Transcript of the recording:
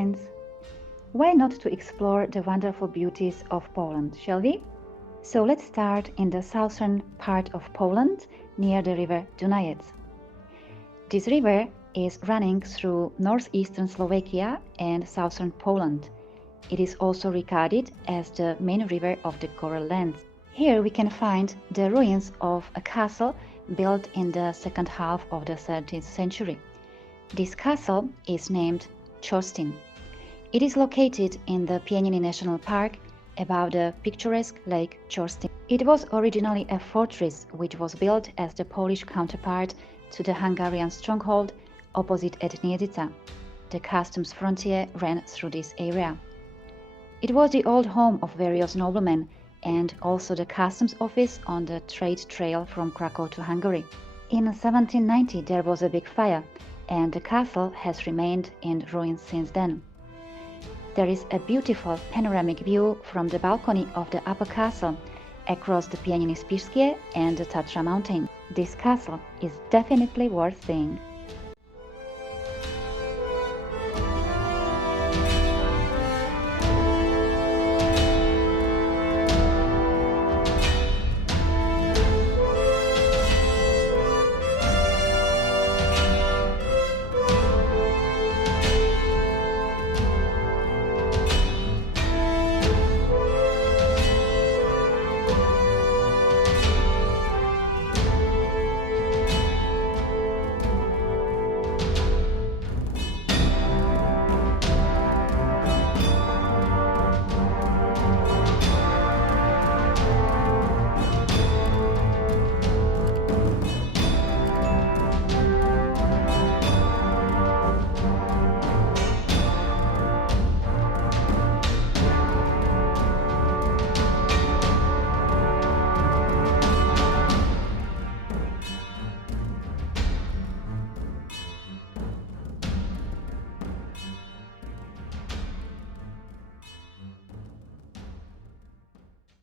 friends. Why not to explore the wonderful beauties of Poland, shall we? So let's start in the southern part of Poland, near the river Dunajec. This river is running through northeastern Slovakia and southern Poland. It is also regarded as the main river of the Coral Lands. Here we can find the ruins of a castle built in the second half of the 13th century. This castle is named Chorstin. It is located in the Pieniny National Park above the picturesque Lake Chorstin. It was originally a fortress which was built as the Polish counterpart to the Hungarian stronghold opposite at Niedica. The customs frontier ran through this area. It was the old home of various noblemen and also the customs office on the trade trail from Krakow to Hungary. In 1790 there was a big fire, and the castle has remained in ruins since then. There is a beautiful panoramic view from the balcony of the upper castle across the Pieniny Spišskie and the Tatra mountain. This castle is definitely worth seeing.